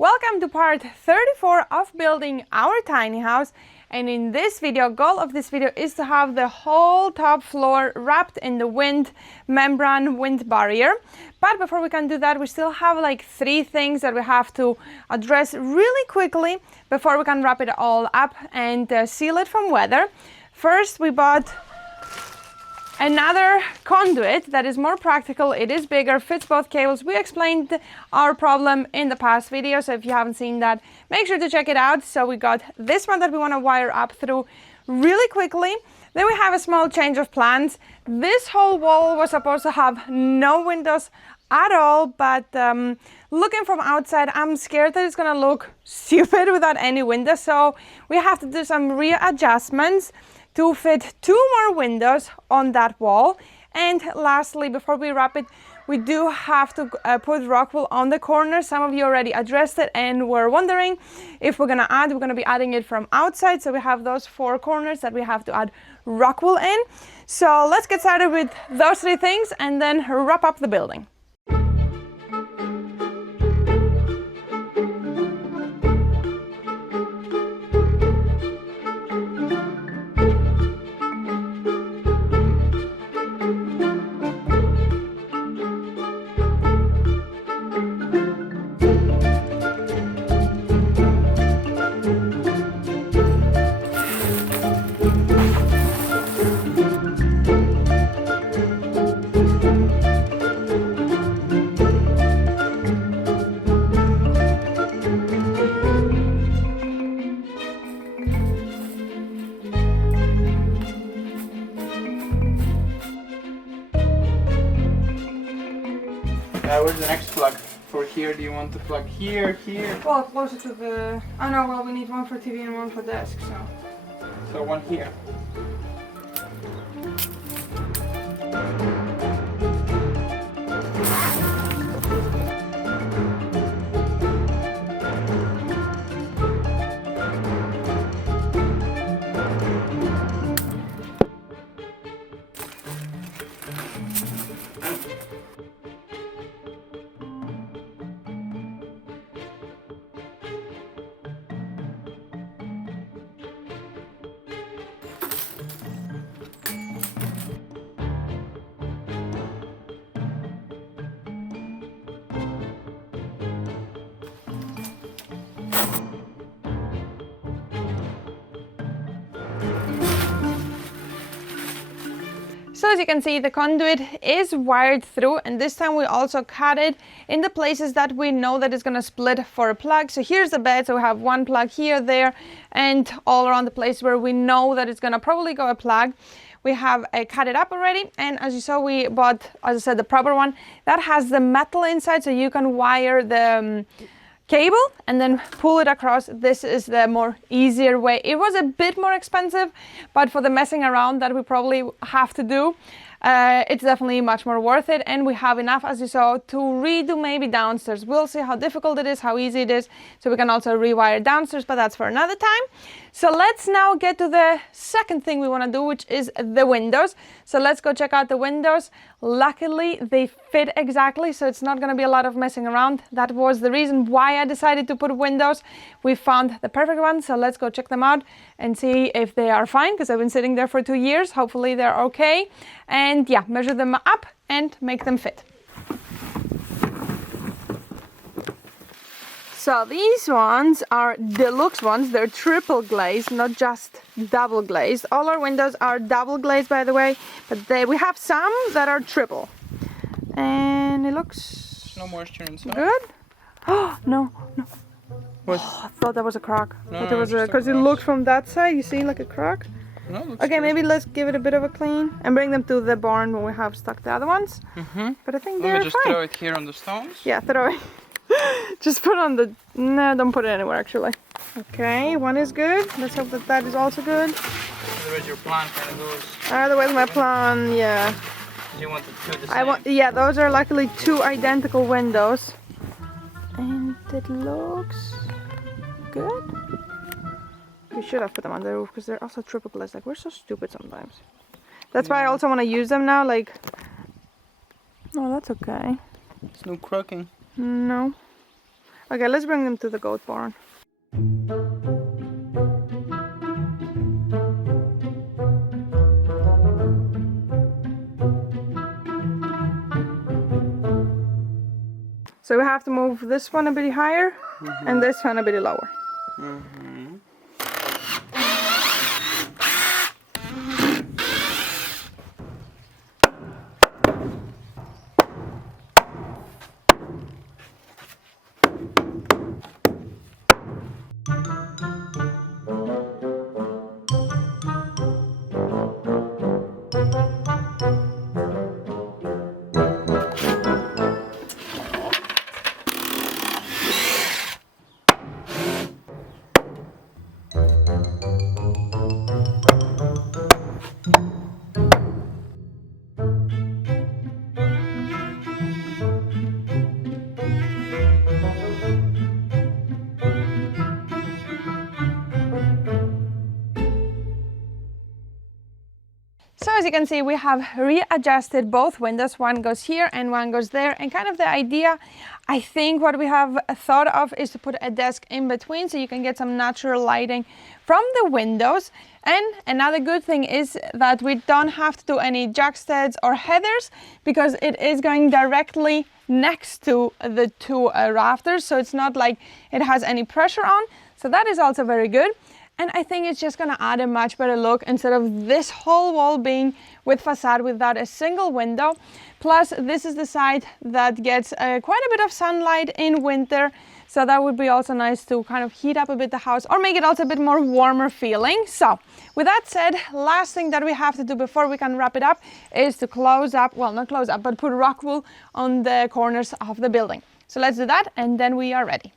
Welcome to part 34 of building our tiny house, and in this video, goal of this video is to have the whole top floor wrapped in the wind membrane, wind barrier. But before we can do that, we still have like 3 things that we have to address really quickly before we can wrap it all up and seal it from weather. First, we bought another conduit that is more practical. It is bigger, fits both cables. We explained our problem in the past video, so if you haven't seen that, make sure to check it out. So we got this one that we want to wire up through really quickly. Then we have a small change of plans. This whole wall was supposed to have no windows at all, but looking from outside, I'm scared that it's gonna look stupid without any windows, so we have to do some readjustments to fit 2 more windows on that wall. And lastly, before we wrap it, we do have to put rock wool on the corner. Some of you already addressed it and were wondering if we're gonna be adding it from outside. So we have those 4 corners that we have to add rock wool in. So let's get started with those 3 things and then wrap up the building. Where's the next plug for here? Do you want the plug here, here? Well, closer to the... Oh no, well, we need one for TV and one for desk, so... So one here. So as you can see, the conduit is wired through, and this time we also cut it in the places that we know that it's going to split for a plug. So here's the bed, so we have one plug here, there, and all around the place where we know that it's going to probably go a plug. We have cut it up already, and as you saw, we bought, as I said, the proper one that has the metal inside, so you can wire the cable and then pull it across. This is the more easier way. It was a bit more expensive, but for the messing around that we probably have to do, it's definitely much more worth it. And we have enough, as you saw, to redo maybe downstairs. We'll see how difficult it is, how easy it is, so we can also rewire downstairs, but that's for another time. So let's now get to the second thing we want to do, which is the windows. So let's go check out the windows. Luckily, they fit exactly, so it's not going to be a lot of messing around. That was the reason why I decided to put windows. We found the perfect ones, so let's go check them out and see if they are fine, because I've been sitting there for 2 years. Hopefully they're okay. And yeah, measure them up and make them fit. So these ones are deluxe ones. They're triple glazed, not just double glazed. All our windows are double glazed, by the way, but we have some that are triple. And it looks No moisture inside. good. Oh, no. What? Oh, I thought that was a crack. No, But it was just a because it cross. looked from that side, you see, like a crack. No, looks Okay, good. maybe let's give it a bit of a clean and bring them to the barn when we have stuck the other ones. But I think Let they're me just fine. throw it here on the stones. Yeah, throw it. Just put on the... No, don't put it anywhere, actually. Okay, one is good. Let's hope that that is also good. Otherwise your plan kind of goes. Otherwise my plan, yeah. You want the 2 the same. Yeah, those are luckily 2 identical windows. And it looks good. We should have put them on the roof because they're also triple glazed. Like, we're so stupid sometimes. That's why I also want to use them now. Like, oh, that's okay. It's no cracking. No. Okay, let's bring them to the goat barn. So we have to move this one a bit higher and this one a bit lower. So as you can see, we have readjusted both windows. One goes here and one goes there. And kind of the idea, I think what we have thought of is to put a desk in between so you can get some natural lighting from the windows. And another good thing is that we don't have to do any jacksteads or headers because it is going directly next to the two rafters. So it's not like it has any pressure on. So that is also very good. And I think it's just going to add a much better look instead of this whole wall being with facade without a single window. Plus, this is the side that gets quite a bit of sunlight in winter. So that would be also nice to kind of heat up a bit the house or make it also a bit more warmer feeling. So with that said, last thing that we have to do before we can wrap it up is to close up, well, not close up, but put rock wool on the corners of the building. So let's do that and then we are ready.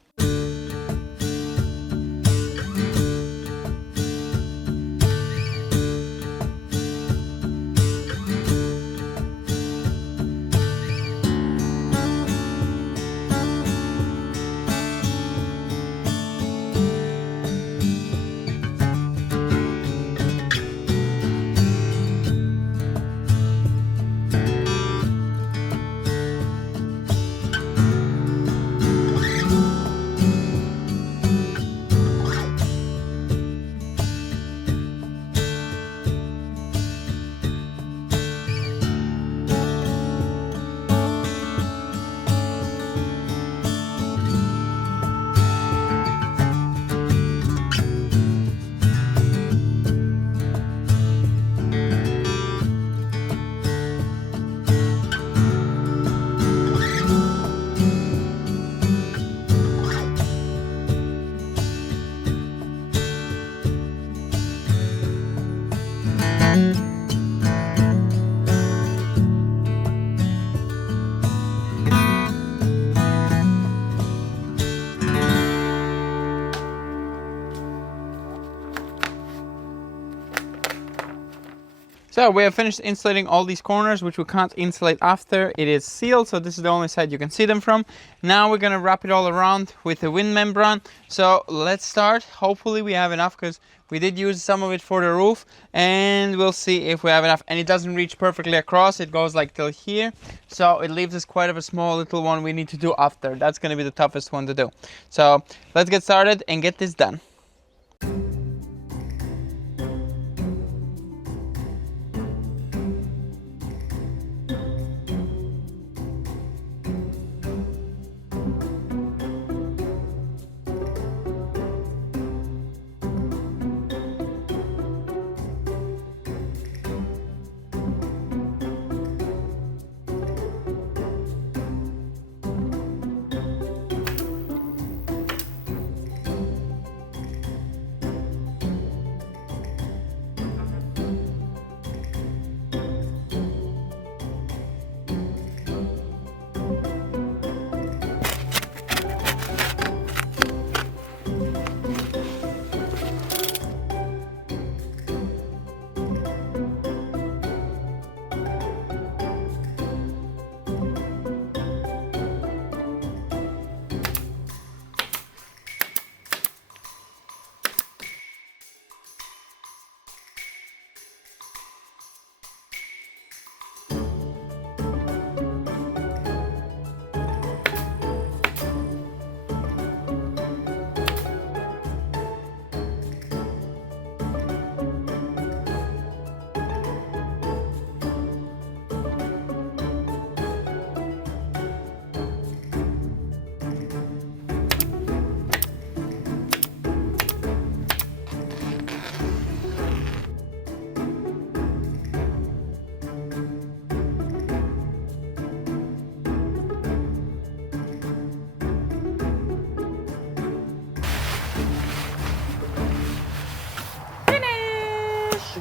So we have finished insulating all these corners, which we can't insulate after. It is sealed, so this is the only side you can see them from. Now we're gonna wrap it all around with the wind membrane. So let's start. Hopefully we have enough because we did use some of it for the roof, and we'll see if we have enough. And it doesn't reach perfectly across, it goes like till here. So it leaves us quite of a small little one we need to do after. That's gonna be the toughest one to do. So let's get started and get this done.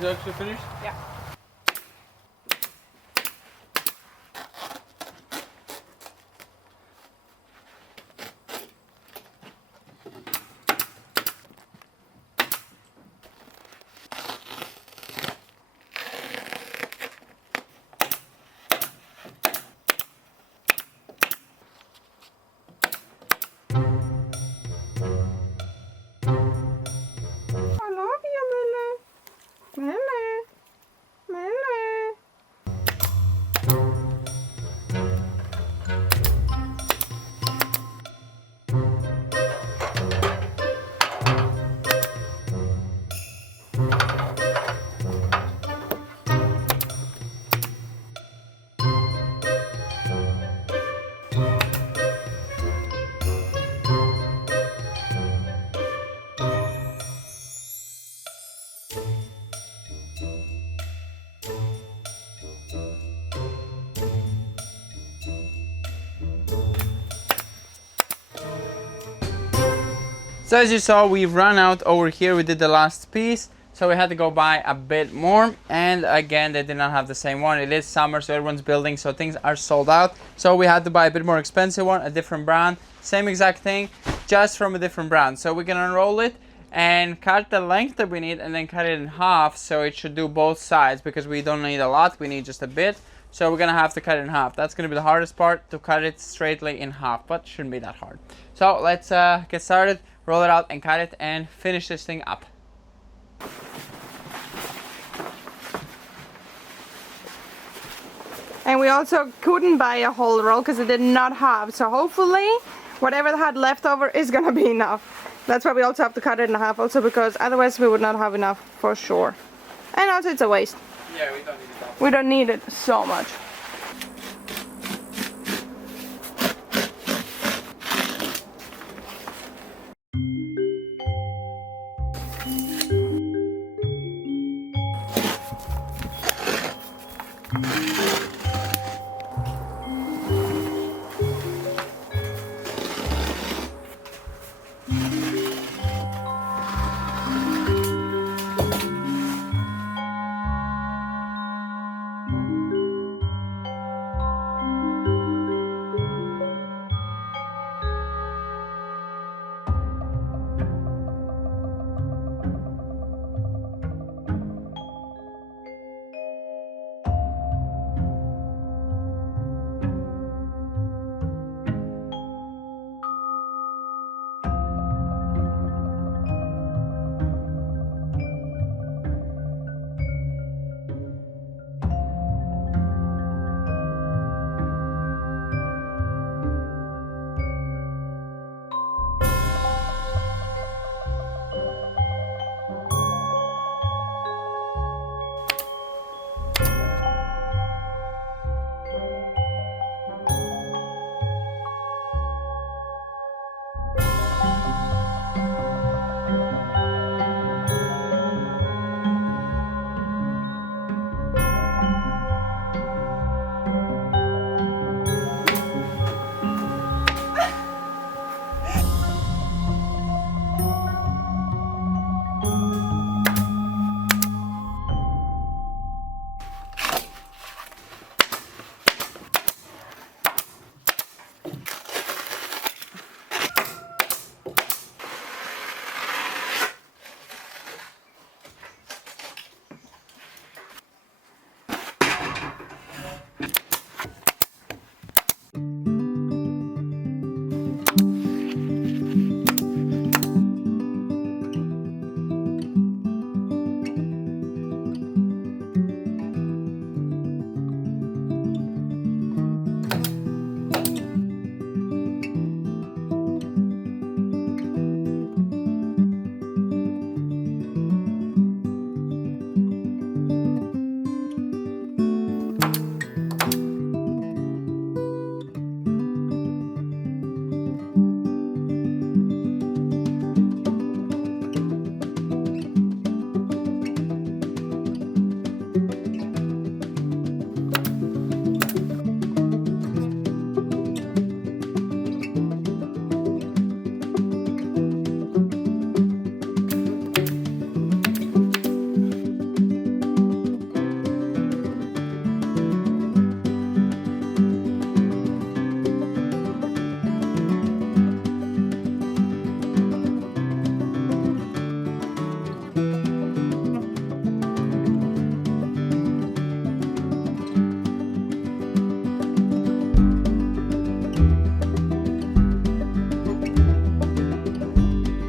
Is it actually finished? Yeah. I love you, Mille. Mille. Mille. So as you saw, we've run out over here. We did the last piece, so we had to go buy a bit more. And again, they did not have the same one. It is summer, so everyone's building, so things are sold out. So we had to buy a bit more expensive one, a different brand, same exact thing, just from a different brand. So we can unroll it and cut the length that we need, and then cut it in half, so it should do both sides, because we don't need a lot, we need just a bit. So we're gonna have to cut it in half. That's gonna be the hardest part, to cut it straightly in half, but shouldn't be that hard. So let's get started, roll it out and cut it and finish this thing up. And we also couldn't buy a whole roll because it did not have. So hopefully whatever they had left over is gonna be enough. That's why we also have to cut it in half also, because otherwise we would not have enough for sure. And also it's a waste. Yeah, we don't need it all. We don't need it so much.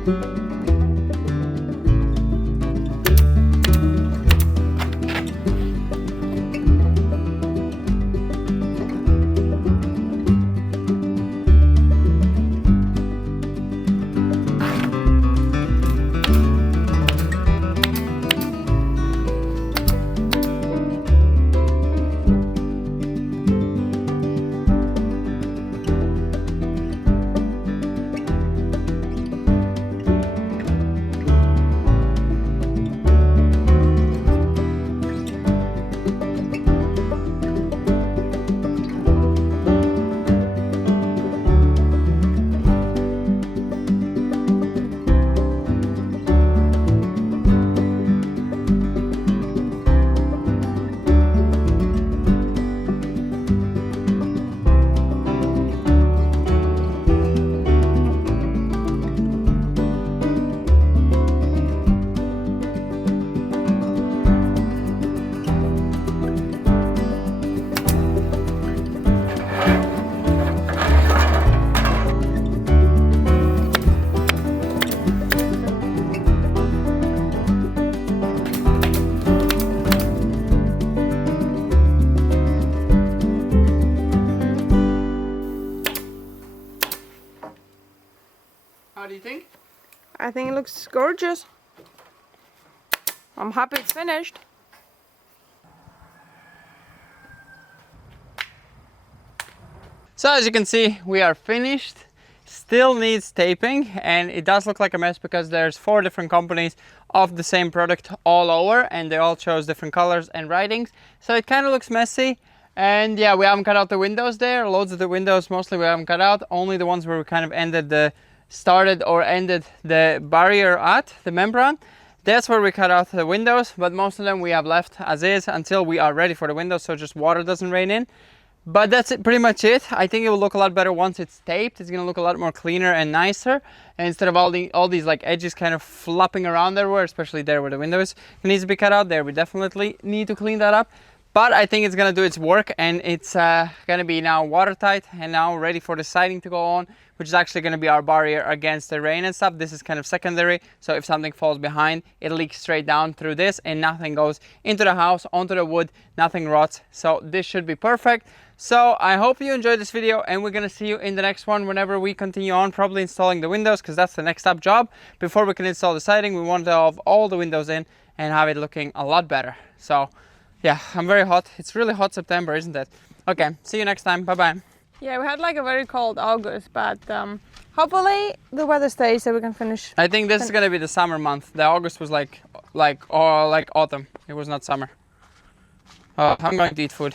How do you think? I think it looks gorgeous. I'm happy it's finished. So as you can see, we are finished. Still needs taping, and it does look like a mess because there's 4 different companies of the same product all over, and they all chose different colors and writings. So it kind of looks messy. And yeah, we haven't cut out the windows there. Loads of the windows mostly we haven't cut out. Only the ones where we kind of ended the barrier at the membrane. That's where we cut out the windows, but most of them we have left as is until we are ready for the windows, so just water doesn't rain in. But that's it, pretty much it. I think it will look a lot better once it's taped. It's gonna look a lot more cleaner and nicer. And instead of all these like edges kind of flopping around everywhere, especially there where the window is, it needs to be cut out there. We definitely need to clean that up. But I think it's gonna do its work, and it's gonna be now watertight and now ready for the siding to go on, which is actually gonna be our barrier against the rain and stuff. This is kind of secondary, so if something falls behind, it leaks straight down through this and nothing goes into the house, onto the wood, nothing rots. So this should be perfect. So I hope you enjoyed this video, and we're gonna see you in the next one whenever we continue on, probably installing the windows, because that's the next up job. Before we can install the siding, we want to have all the windows in and have it looking a lot better. So yeah, I'm very hot. It's really hot September, isn't it? Okay, see you next time. Bye-bye. Yeah, we had like a very cold August, but hopefully the weather stays so we can finish. I think this is gonna be the summer month. The August was like autumn. It was not summer. I'm going to eat food.